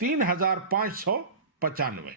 3595।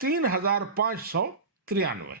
3593।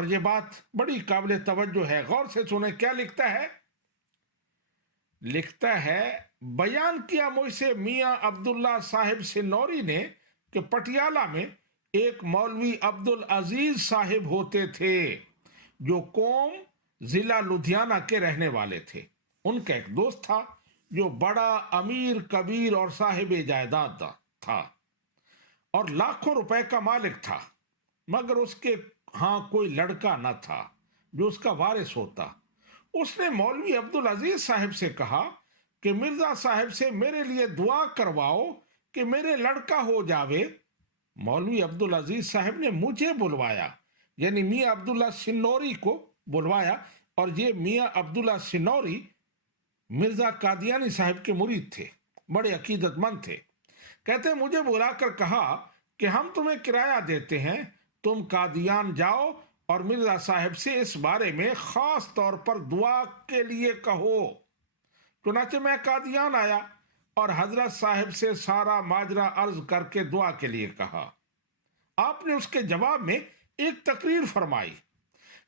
اور یہ بات بڑی قابل توجہ ہے، غور سے سنیں کیا لکھتا ہے۔ لکھتا ہے بیان کیا مجھ سے میاں عبداللہ صاحب سنوری نے کہ پٹیالہ میں ایک مولوی عبدالعزیز صاحب ہوتے تھے جو قوم ضلع لدھیانہ کے رہنے والے تھے۔ ان کا ایک دوست تھا جو بڑا امیر کبیر اور صاحب جائیداد تھا اور لاکھوں روپے کا مالک تھا، مگر اس کے ہاں کوئی لڑکا نہ تھا جو اس کا وارث ہوتا۔ اس نے مولوی عبدالعزیز صاحب سے کہا کہ مرزا صاحب سے میرے لیے دعا کرواؤ کہ میرے لڑکا ہو جاوے۔ مولوی عبدالعزیز صاحب نے مجھے بلوایا، یعنی میاں عبداللہ سنوری کو بلوایا، اور یہ میاں عبداللہ سنوری مرزا قادیانی صاحب کے مرید تھے، بڑے عقیدت مند تھے۔ کہتے مجھے بلا کر کہا کہ ہم تمہیں کرایہ دیتے ہیں، تم قادیان جاؤ اور مرزا صاحب سے اس بارے میں خاص طور پر دعا کے لیے کہو۔ چنانچہ میں قادیان آیا اور حضرت صاحب سے سارا ماجرا عرض کر کے دعا کے لیے کہا۔ آپ نے اس کے جواب میں ایک تقریر فرمائی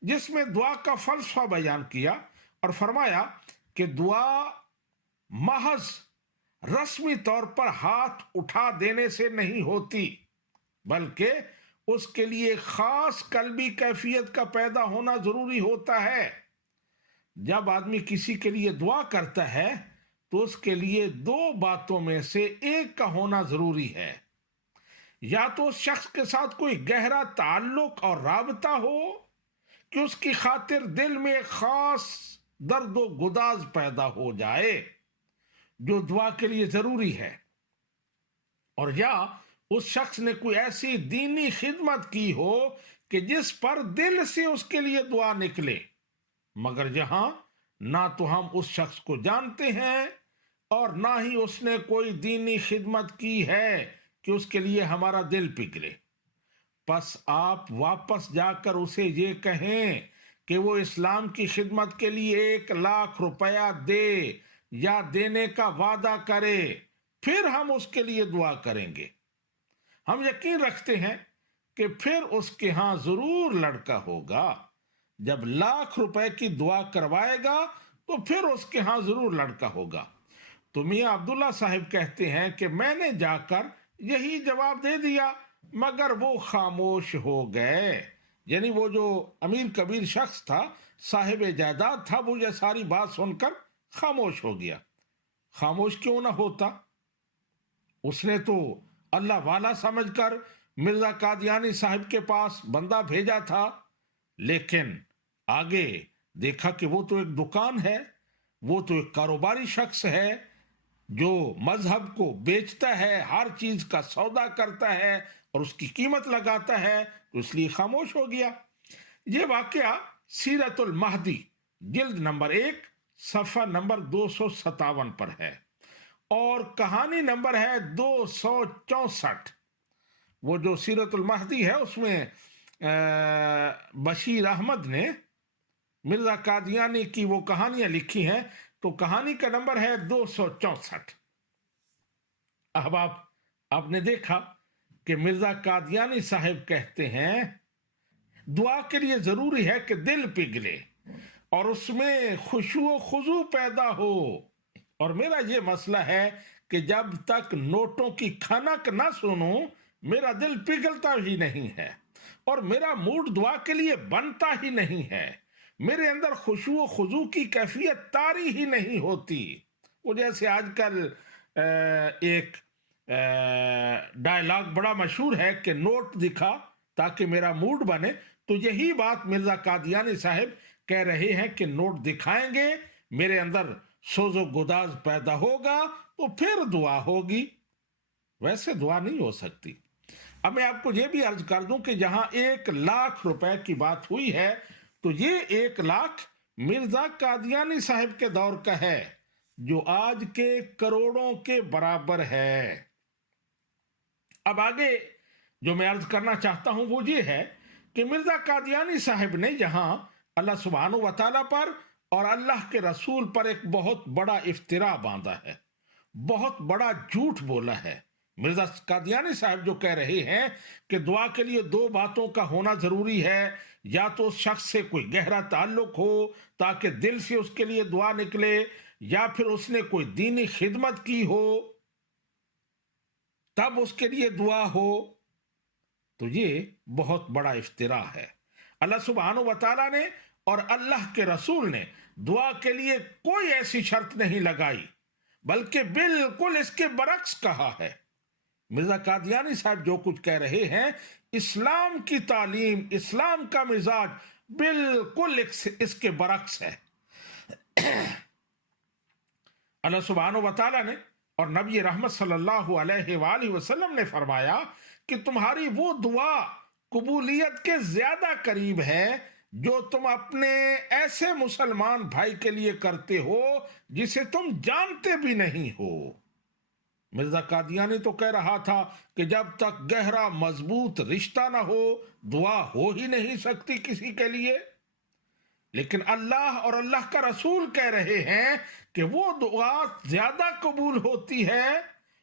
جس میں دعا کا فلسفہ بیان کیا اور فرمایا کہ دعا محض رسمی طور پر ہاتھ اٹھا دینے سے نہیں ہوتی، بلکہ اس کے لیے خاص قلبی کیفیت کا پیدا ہونا ضروری ہوتا ہے۔ جب آدمی کسی کے لیے دعا کرتا ہے تو اس کے لیے دو باتوں میں سے ایک کا ہونا ضروری ہے، یا تو اس شخص کے ساتھ کوئی گہرا تعلق اور رابطہ ہو کہ اس کی خاطر دل میں خاص درد و گداز پیدا ہو جائے جو دعا کے لیے ضروری ہے، اور یا اس شخص نے کوئی ایسی دینی خدمت کی ہو کہ جس پر دل سے اس کے لیے دعا نکلے، مگر جہاں نہ تو ہم اس شخص کو جانتے ہیں اور نہ ہی اس نے کوئی دینی خدمت کی ہے کہ اس کے لیے ہمارا دل پگھلے، پس آپ واپس جا کر اسے یہ کہیں کہ وہ اسلام کی خدمت کے لیے 1,00,000 روپیہ دے یا دینے کا وعدہ کرے، پھر ہم اس کے لیے دعا کریں گے۔ ہم یقین رکھتے ہیں کہ پھر اس کے ہاں ضرور لڑکا ہوگا۔ جب 1,00,000 روپے کی دعا کروائے گا تو پھر اس کے ہاں ضرور لڑکا ہوگا۔ تو میاں عبداللہ صاحب کہتے ہیں کہ میں نے جا کر یہی جواب دے دیا، مگر وہ خاموش ہو گئے، یعنی وہ جو امیر کبیر شخص تھا، صاحب جائیداد تھا، وہ یہ ساری بات سن کر خاموش ہو گیا۔ خاموش کیوں نہ ہوتا؟ اس نے تو اللہ والا سمجھ کر مرزا قادیانی صاحب کے پاس بندہ بھیجا تھا، لیکن آگے دیکھا کہ وہ تو ایک دکان ہے، وہ تو ایک کاروباری شخص ہے جو مذہب کو بیچتا ہے، ہر چیز کا سودا کرتا ہے اور اس کی قیمت لگاتا ہے، تو اس لیے خاموش ہو گیا۔ یہ واقعہ سیرت المہدی جلد نمبر 1 صفحہ نمبر 257 پر ہے، اور کہانی نمبر ہے 264۔ وہ جو سیرت المہدی ہے اس میں بشیر احمد نے مرزا قادیانی کی وہ کہانیاں لکھی ہیں، تو کہانی کا نمبر ہے 264۔ اب آپ نے دیکھا کہ مرزا قادیانی صاحب کہتے ہیں دعا کے لیے ضروری ہے کہ دل پگھلے اور اس میں خشوع و خضوع پیدا ہو، اور میرا یہ مسئلہ ہے کہ جب تک نوٹوں کی کھنک نہ سنوں میرا دل پگھلتا ہی نہیں ہے اور میرا موڈ دعا کے لیے بنتا ہی نہیں ہے، میرے اندر خشوع و خضوع کی کیفیت طاری ہی نہیں ہوتی۔ وہ جیسے آج کل ایک ڈائلاگ بڑا مشہور ہے کہ نوٹ دکھا تاکہ میرا موڈ بنے، تو یہی بات مرزا قادیانی صاحب کہہ رہے ہیں کہ نوٹ دکھائیں گے، میرے اندر سوز و گداز پیدا ہوگا تو پھر دعا ہوگی، ویسے دعا نہیں ہو سکتی۔ اب میں آپ کو یہ بھی عرض کر دوں کہ جہاں 1,00,000 روپے کی بات ہوئی ہے تو یہ 1,00,000 مرزا قادیانی صاحب کے دور کا ہے جو آج کے کروڑوں کے برابر ہے۔ اب آگے جو میں عرض کرنا چاہتا ہوں وہ یہ ہے کہ مرزا قادیانی صاحب نے یہاں اللہ سبحانہ و تعالیٰ پر اور اللہ کے رسول پر ایک بہت بڑا افتراء باندھا ہے، بہت بڑا جھوٹ بولا ہے مرزا قادیانی صاحب جو کہہ رہے ہیں کہ دعا کے لیے دو باتوں کا ہونا ضروری ہے، یا تو اس شخص سے کوئی گہرا تعلق ہو تاکہ دل سے اس کے لیے دعا نکلے، یا پھر اس نے کوئی دینی خدمت کی ہو تب اس کے لیے دعا ہو، تو یہ بہت بڑا افتراء ہے۔ اللہ سبحانہ و تعالیٰ نے اور اللہ کے رسول نے دعا کے لیے کوئی ایسی شرط نہیں لگائی، بلکہ بالکل اس کے برعکس کہا ہے۔ مرزا قادیانی صاحب جو کچھ کہہ رہے ہیں، اسلام کی تعلیم، اسلام کا مزاج بالکل اس کے برعکس ہے۔ اللہ سبحانہ و تعالیٰ نے اور نبی رحمت صلی اللہ علیہ وآلہ وسلم نے فرمایا کہ تمہاری وہ دعا قبولیت کے زیادہ قریب ہے جو تم اپنے ایسے مسلمان بھائی کے لیے کرتے ہو جسے تم جانتے بھی نہیں ہو۔ مرزا قادیانی تو کہہ رہا تھا کہ جب تک گہرا مضبوط رشتہ نہ ہو دعا ہو ہی نہیں سکتی کسی کے لیے، لیکن اللہ اور اللہ کا رسول کہہ رہے ہیں کہ وہ دعا زیادہ قبول ہوتی ہے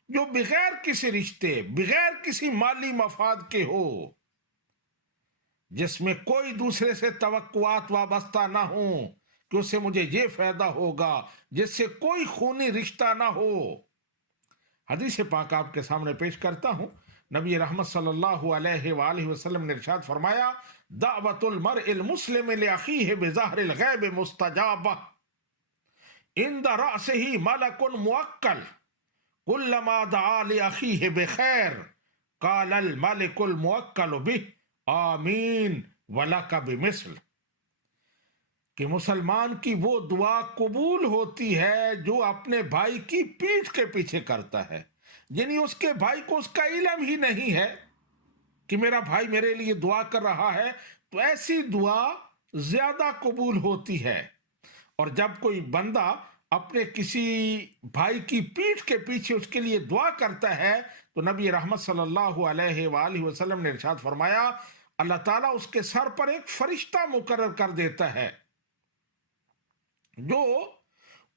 جو بغیر کسی رشتے، بغیر کسی مالی مفاد کے ہو، جس میں کوئی دوسرے سے توقعات وابستہ نہ ہوں کہ اس سے مجھے یہ فائدہ ہوگا، جس سے کوئی خونی رشتہ نہ ہو۔ حدیث پاک آپ کے سامنے پیش کرتا ہوں۔ نبی رحمت صلی اللہ علیہ وآلہ وسلم نے ارشاد فرمایا، دعوت المرء المسلم لأخیہ بظاہر الغیب مستجابہ عند رأسہ ملک موکل کلما دعا لأخیہ بخیر قال الملک الموکل بہ آمین ولک بمثل، کہ مسلمان کی وہ دعا قبول ہوتی ہے جو اپنے بھائی کی پیٹھ کے پیچھے کرتا ہے، یعنی اس کے بھائی کو اس کا علم ہی نہیں ہے کہ میرا بھائی میرے لیے دعا کر رہا ہے، تو ایسی دعا زیادہ قبول ہوتی ہے۔ اور جب کوئی بندہ اپنے کسی بھائی کی پیٹھ کے پیچھے اس کے لیے دعا کرتا ہے تو نبی رحمت صلی اللہ علیہ وآلہ وسلم نے ارشاد فرمایا، اللہ تعالیٰ اس کے سر پر ایک فرشتہ مقرر کر دیتا ہے جو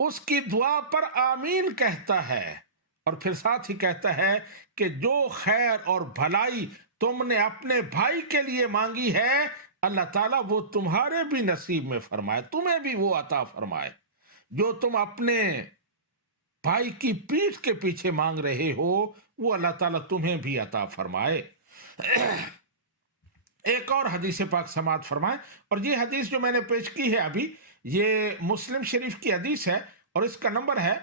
اس کی دعا پر آمین کہتا ہے، اور پھر ساتھ ہی کہتا ہے کہ جو خیر اور بھلائی تم نے اپنے بھائی کے لیے مانگی ہے اللہ تعالیٰ وہ تمہارے بھی نصیب میں فرمائے، تمہیں بھی وہ عطا فرمائے جو تم اپنے بھائی کی پیٹھ کے پیچھے مانگ رہے ہو، وہ اللہ تعالیٰ تمہیں بھی عطا فرمائے۔ ایک اور حدیث پاک سماعت فرمائے، اور یہ حدیث جو میں نے پیش کی ہے ابھی، یہ مسلم شریف کی حدیث ہے اور اس کا نمبر ہے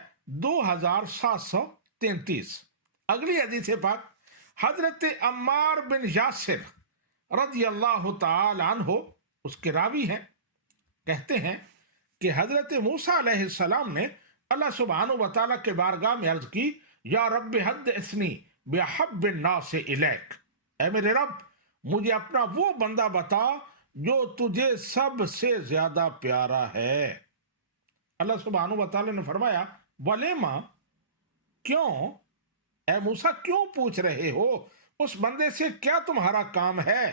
2733۔ اگلی حدیث پاک حضرت عمار بن یاسر رضی اللہ تعالی عنہ اس کے راوی ہیں، کہتے ہیں کہ حضرت موسیٰ علیہ السلام نے اللہ سبحانہ و تعالیٰ کے بارگاہ میں عرض کی، یا رب حدثنی بحب الناس الیک، اے میرے رب مجھے اپنا وہ بندہ بتا جو تجھے سب سے زیادہ پیارا ہے۔ اللہ سبحانہ و تعالیٰ نے فرمایا، ولیما، کیوں اے موسیٰ کیوں پوچھ رہے ہو، اس بندے سے کیا تمہارا کام ہے؟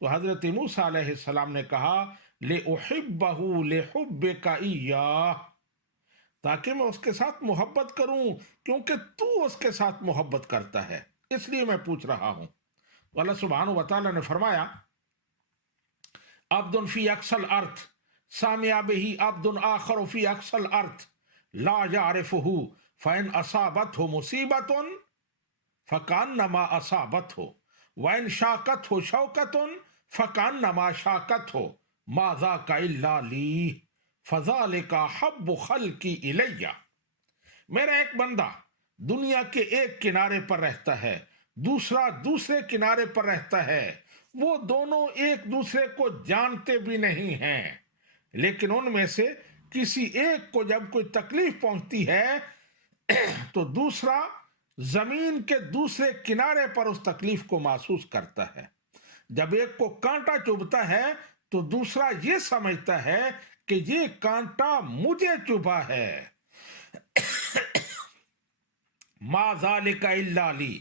تو حضرت موسیٰ علیہ السلام نے کہا، لِأُحِبَّهُ لِحُبِّكَ إِيَّاهُ، تاکہ میں اس کے ساتھ محبت کروں کیونکہ تو اس کے ساتھ محبت کرتا ہے، اس لیے میں پوچھ رہا ہوں۔ تو اللہ سبحانہ و تعالیٰ نے فرمایا، عبد فی اقصى الارض سامع به عبد آخر فی اقصى الارض لا يعرفه فإن أصابته مصیبت فکأنما أصابته وإن شاقته شوکة فکأنما شاقته ما ذاک الا لی فذلک حب خلقی الی۔ میرا ایک بندہ دنیا کے ایک کنارے پر رہتا ہے، دوسرا دوسرے کنارے پر رہتا ہے، وہ دونوں ایک دوسرے کو جانتے بھی نہیں ہیں، لیکن ان میں سے کسی ایک کو جب کوئی تکلیف پہنچتی ہے تو دوسرا زمین کے دوسرے کنارے پر اس تکلیف کو محسوس کرتا ہے۔ جب ایک کو کانٹا چبھتا ہے تو دوسرا یہ سمجھتا ہے کہ یہ کانٹا مجھے چبھا ہے، ما ذالک الا لی،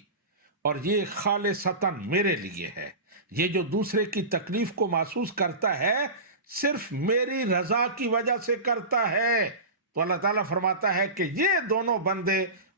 اور یہ خالصتاً میرے لیے ہے۔ یہ جو دوسرے کی تکلیف کو محسوس کرتا ہے صرف میری رضا کی وجہ سے کرتا ہے۔ تو اللہ تعالیٰ فرماتا ہے کہ یہ دونوں بندے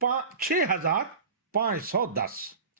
6510।